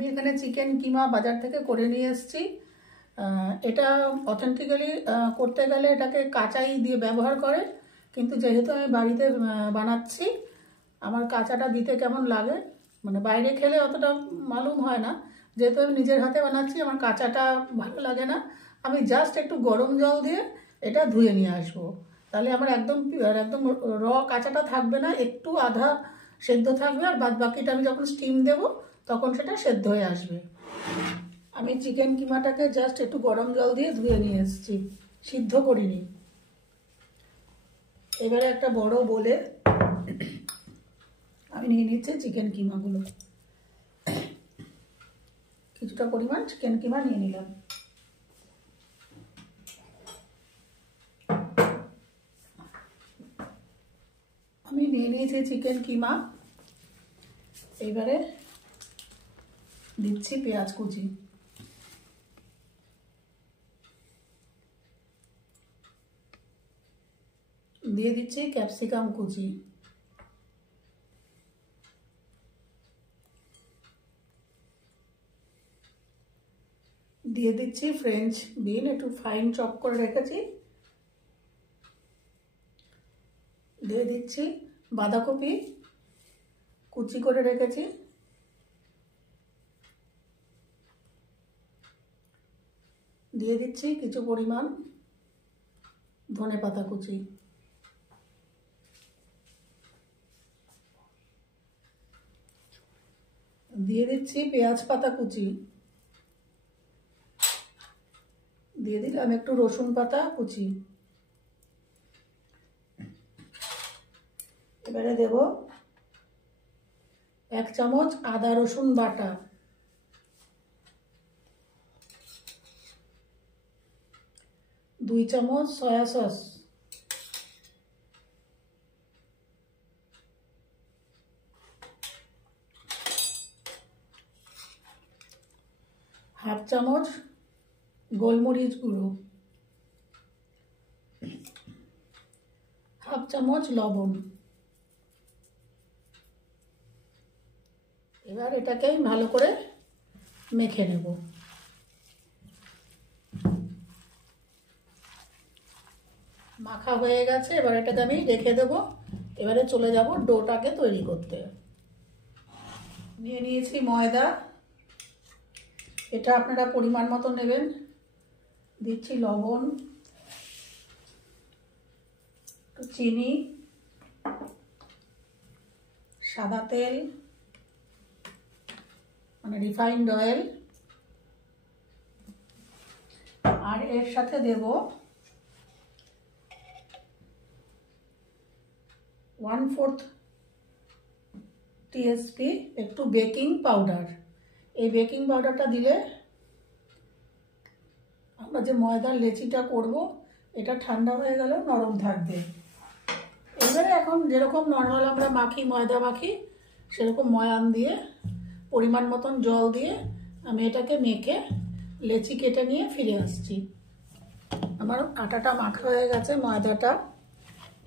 আমি এখানে চিকেন কিমা বাজার থেকে করে নিয়ে এসেছি। এটা অথেন্টিক্যালি করতে গেলে এটাকে কাঁচাই দিয়ে ব্যবহার করে, কিন্তু যেহেতু আমি বাড়িতে বানাচ্ছি আমার কাঁচাটা দিতে কেমন লাগে, মানে বাইরে খেলে অতটা মালুম হয় না, যেহেতু আমি নিজের হাতে বানাচ্ছি আমার কাঁচাটা ভালো লাগে না। আমি জাস্ট একটু গরম জল দিয়ে এটা ধুয়ে নিয়ে আসবো, তাহলে আমার একদম একদম র কাঁচাটা থাকবে না, একটু আধা সেদ্ধ থাকবে, আর বাদ বাকিটা আমি যখন স্টিম দেব তখন সেটা সেদ্ধ হয়ে আসবে। আমি চিকেন কিমাটাকে জাস্ট একটু গরম জল দিয়ে ধুয়ে নিয়ে এসেছি, সিদ্ধ করিনি। এবারে একটা বড় বলে আমি নিয়ে নিচ্ছি চিকেন কিমাগুলো, কিছুটা পরিমাণ চিকেন কিমা নিয়ে নিলাম। আমি নিয়ে নিয়েছি চিকেন কিমা, এবারে দিচ্ছি পেঁয়াজ কুচি, দিয়ে দিচ্ছি ক্যাপসিকাম কুচি, দিয়ে দিচ্ছি ফ্রেঞ্চ বিন একটু ফাইন চপ করে রেখেছি, দিয়ে দিচ্ছি বাঁধাকপি কুচি করে রেখেছি, দিয়ে দিচ্ছি কিছু পরিমাণ ধনেপাতা কুচি, দিয়ে দিচ্ছি পেঁয়াজ পাতা কুচি, দিয়ে দিলাম একটু রসুন পাতা কুচি। এবারে দেব 1 চামচ আদা রসুন বাটা, 2 চামচ সয়া সস, 1/2 চামচ গোলমরিচ গুঁড়ো, 1/2 চামচ লবণ। এবার এটাকে ভালো করে মেখে নেব। মাখা হয়ে গেছে, এবার এটাকে আমি রেখে দেবো। এবারে চলে যাব ডোটাকে তৈরি করতে। নিয়ে নিয়েছি ময়দা, এটা আপনারা পরিমাণ মতো নেবেন। দিচ্ছি লবণ, একটু চিনি, সাদা তেল মানে রিফাইন্ড অয়েল, আর এর সাথে দেব 1/4 টিএসপি একটু বেকিং পাউডার। এই বেকিং পাউডারটা দিলে আমরা যে ময়দার লেচিটা করব এটা ঠান্ডা হয়ে গেলে নরম থাকবে। এবারে এখন যেরকম নর্মাল আমরা মাখি, ময়দা মাখি, সেরকম ময়ান দিয়ে পরিমাণ মতন জল দিয়ে আমি এটাকে মেখে লেচি কেটে নিয়ে ফিরে আসছি। আমার আটাটা মাখা হয়ে গেছে, ময়দাটা।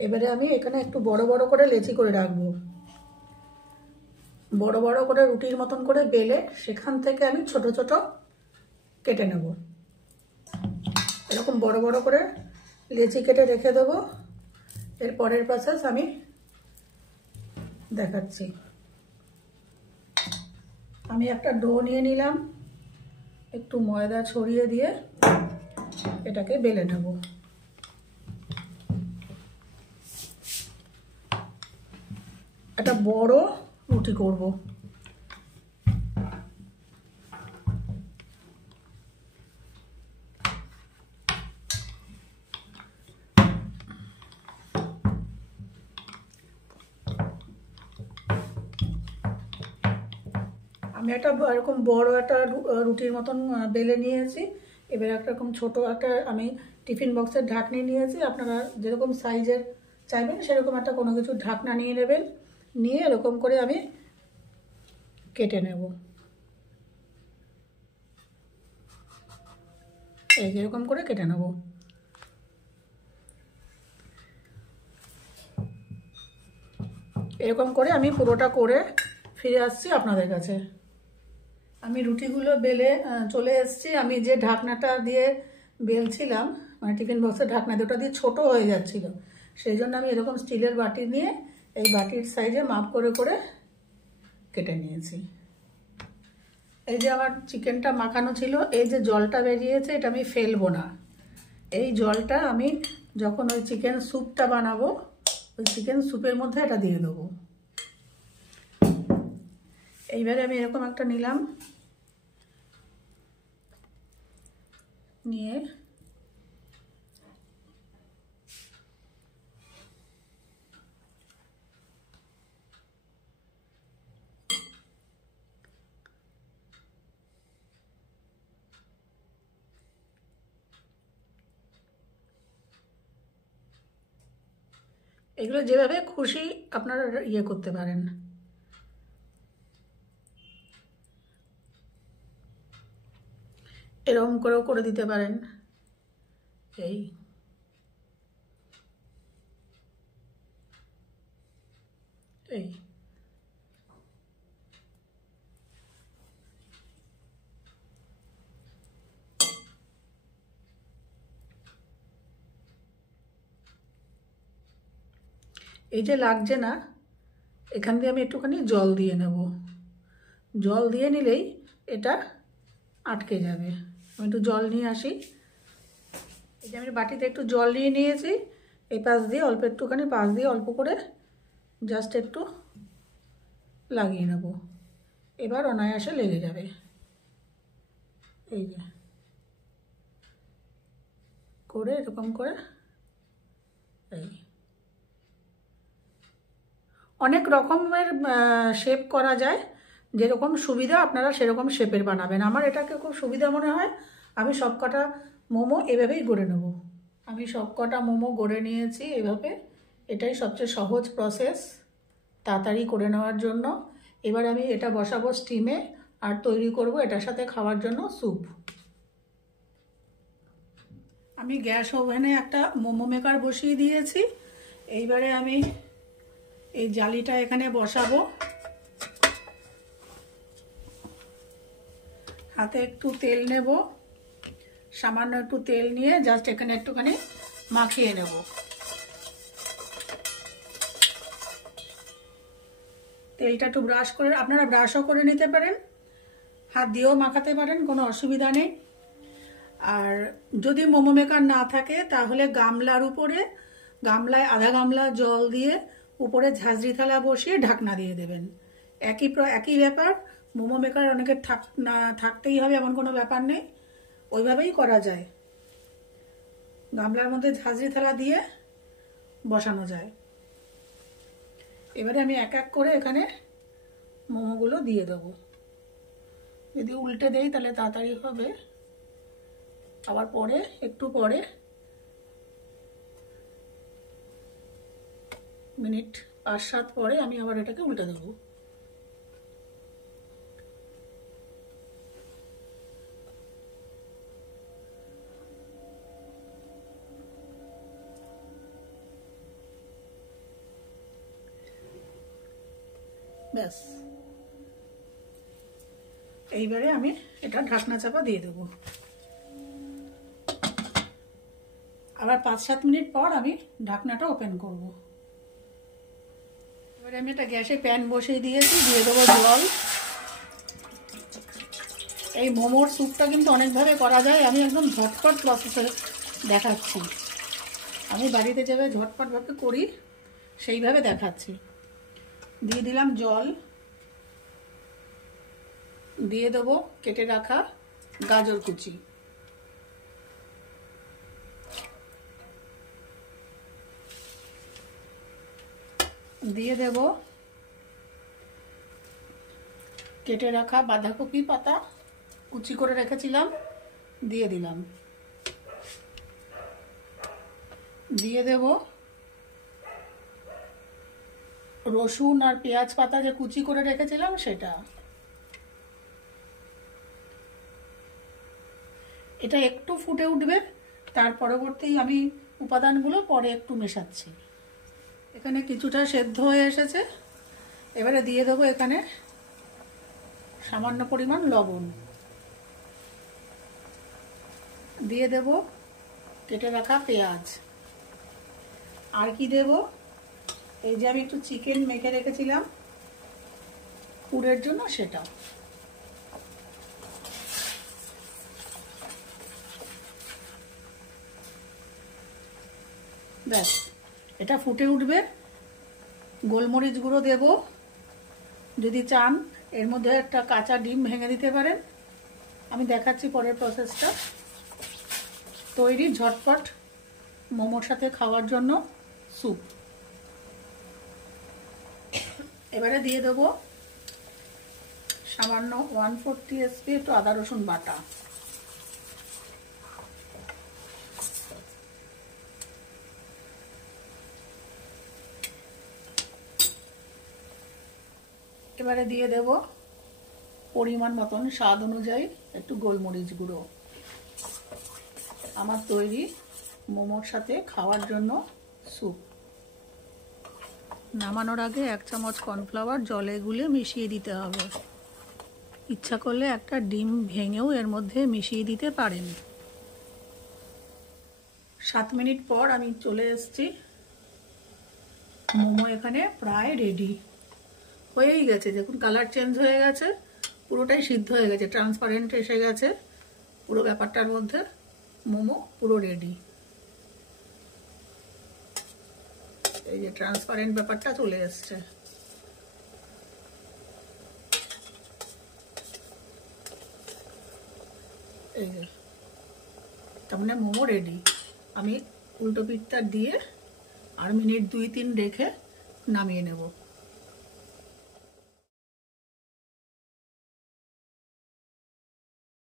এবারে আমি এখানে একটু বড় বড় করে লেচি করে রাখবো, বড় বড় করে রুটির মতন করে বেলে সেখান থেকে আমি ছোট ছোট কেটে নেব। এরকম বড় বড় করে লেচি কেটে রেখে দেবো। এর পরের প্রসেস আমি দেখাচ্ছি। আমি একটা ডো নিয়ে নিলাম, একটু ময়দা ছড়িয়ে দিয়ে এটাকে বেলে নেব। একটা বড় রুটি করব। আমি একটা এরকম বড় একটা রুটির মতন বেলে নিয়েছি। এবার একটা এরকম ছোট একটা আমি টিফিন বক্সের ঢাকনি নিয়েছি। আপনারা যেরকম সাইজের চাইবেন সেরকম একটা কোনো কিছু ঢাকনা নিয়ে নেবেন, নিয়ে এরকম করে আমি কেটে নেব। এই যেরকম করে কেটে নেব। এরকম করে আমি পুরোটা করে ফিরে আসছি আপনাদের কাছে। আমি রুটিগুলো বেলে চলে এসেছি। আমি যে ঢাকনাটা দিয়ে বেলছিলাম, মানে টিফিন বক্সের ঢাকনা দিয়ে, ওটা দিয়ে ছোটো হয়ে যাচ্ছিলো, সেই জন্য আমি এরকম স্টিলের বাটি নিয়ে এই বাটির সাইজে মাপ করে করে কেটে নিয়েছি। এই যে আমার চিকেনটা মাখানো ছিল, এই যে জলটা বেরিয়েছে, এটা আমি ফেলবো না। এই জলটা আমি যখন ওই চিকেন স্যুপটা বানাবো, ওই চিকেন স্যুপের মধ্যে এটা দিয়ে দেবো। এইবারে আমি এরকম একটা নিলাম, নিয়ে এগুলো যেভাবে খুশি আপনারা ইয়ে করতে পারেন। এরকম করেও করে দিতে পারেন। এই এই এই যে লাগছে না, এখান দিয়ে আমি একটুখানি জল দিয়ে নেব। জল দিয়ে নিলেই এটা আটকে যাবে। আমি একটু জল নিয়ে আসি। এই যে আমি বাটিতে একটু জল নিয়ে নিয়েছি, এই পাশ দিয়ে অল্প একটুখানি, পাশ দিয়ে অল্প করে জাস্ট একটু লাগিয়ে নেব। এবার অনায়াসে লেগে যাবে। এই যে করে এরকম করে, এই অনেক রকমের শেপ করা যায়, যেরকম সুবিধা আপনারা সেরকম শেপের বানাবেন। আমার এটাকে খুব সুবিধা মনে হয়, আমি সবকটা মোমো এভাবেই গড়ে নেব। আমি সবকটা মোমো গড়ে নিয়েছি এভাবে। এটাই সবচেয়ে সহজ প্রসেস তাড়াতাড়ি করে নেওয়ার জন্য। এবার আমি এটা বসাবো স্টিমে, আর তৈরি করব এটার সাথে খাওয়ার জন্য স্যুপ। আমি গ্যাস ওভেনে একটা মোমো মেকার বসিয়ে দিয়েছি। এইবারে আমি এই জালিটা এখানে বসাবো। হাতে একটু তেল নেব, সামান্য একটু তেল নিয়ে জাস্ট এখানে একটুখানি মাখিয়ে নেব। তেলটা একটু ব্রাশ করে, আপনারা ব্রাশও করে নিতে পারেন, হাত দিয়েও মাখাতে পারেন, কোনো অসুবিধা নেই। আর যদি মোমো মেকার না থাকে তাহলে গামলার উপরে, গামলায় আধা গামলা জল দিয়ে উপরে ঝাঁঝরি থালা বসিয়ে ঢাকনা দিয়ে দেবেন। একই ব্যাপার। মোমো মেকার অনেকের থাকতেই হবে এমন কোনো ব্যাপার নেই, ওইভাবেই করা যায়। গামলার মধ্যে ঝাঁঝরি থালা দিয়ে বসানো যায়। এবারে আমি এক এক করে এখানে মোমোগুলো দিয়ে দেবো। যদি উল্টে দেই তাহলে তাড়াতাড়ি হবে, আবার পরে একটু পরে মিনিট 5-7 পরে আমি আবার এটাকে উল্টে দেবো। ব্যাস, এইবারে আমি এটা ঢাকনা চাপা দিয়ে দেবো। আবার 5-7 মিনিট পর আমি ঢাকনাটা ওপেন করব। এবারে আমি একটা গ্যাসে প্যান বসিয়ে দিয়েছি, দিয়ে দেবো জল। এই মোমোর স্যুপটা কিন্তু অনেকভাবে করা যায়, আমি একদম ঝটপট প্রসেসে দেখাচ্ছি। আমি বাড়িতে যেভাবে ঝটপটভাবে করি সেইভাবে দেখাচ্ছি। দিয়ে দিলাম জল, দিয়ে দেবো কেটে রাখা গাজর কুচি, দিয়ে দেব কেটে রাখা বাঁধাকপি পাতা কুচি করে রেখেছিলাম, দিয়ে দিলাম। দিয়ে দেব রসুন আর পেঁয়াজ পাতা যে কুচি করে রেখেছিলাম সেটা। এটা একটু ফুটে উঠবে, তার পরবর্তী আমি উপাদানগুলো পরে একটু মেশাচ্ছি। এখানে কিছুটা সেদ্ধ হয়ে এসেছে। এবারে দিয়ে দেবো এখানে সামান্য পরিমাণ লবণ দিয়ে দেব, কেটে রাখা পেঁয়াজ। আর কি দেব, এই যে আমি একটু চিকেন মেখে রেখেছিলাম পুরের জন্য, সেটা। ব্যাস, এটা ফুটে উঠবে। গোলমরিচ গুঁড়ো দেব, যদি চান এর মধ্যে একটা কাঁচা ডিম ভেঙে দিতে পারেন। আমি দেখাচ্ছি পরের প্রসেসটা। তৈরি ঝটপট মোমোর সাথে খাওয়ার জন্য স্যুপ। এবারে দিয়ে দেব সামান্য 1/4 টিস্পুন একটু আদা রসুন বাটা। এবারে দিয়ে দেব পরিমাণ মতন স্বাদ অনুযায়ী একটু গোলমরিচ গুঁড়ো। আমার তৈরি মোমোর সাথে খাওয়ার জন্য স্যুপ। নামানোর আগে 1 চামচ কর্নফ্লাওয়ার জলে গুলে মিশিয়ে দিতে হবে। ইচ্ছা করলে একটা ডিম ভেঙেও এর মধ্যে মিশিয়ে দিতে পারেন। 7 মিনিট পর আমি চলে এসেছি। মোমো এখানে প্রায় রেডি হয়েই গেছে। দেখুন কালার চেঞ্জ হয়ে গেছে, পুরোটাই সিদ্ধ হয়ে গেছে, ট্রান্সপারেন্ট এসে গেছে পুরো ব্যাপারটার মধ্যে। মোমো পুরো রেডি। এই যে ট্রান্সপারেন্ট ব্যাপারটা চলে এসছে। এই যে তার মানে মোমো রেডি। আমি উল্টো পিঠটা দিয়ে আর মিনিট 2-3 রেখে নামিয়ে নেব।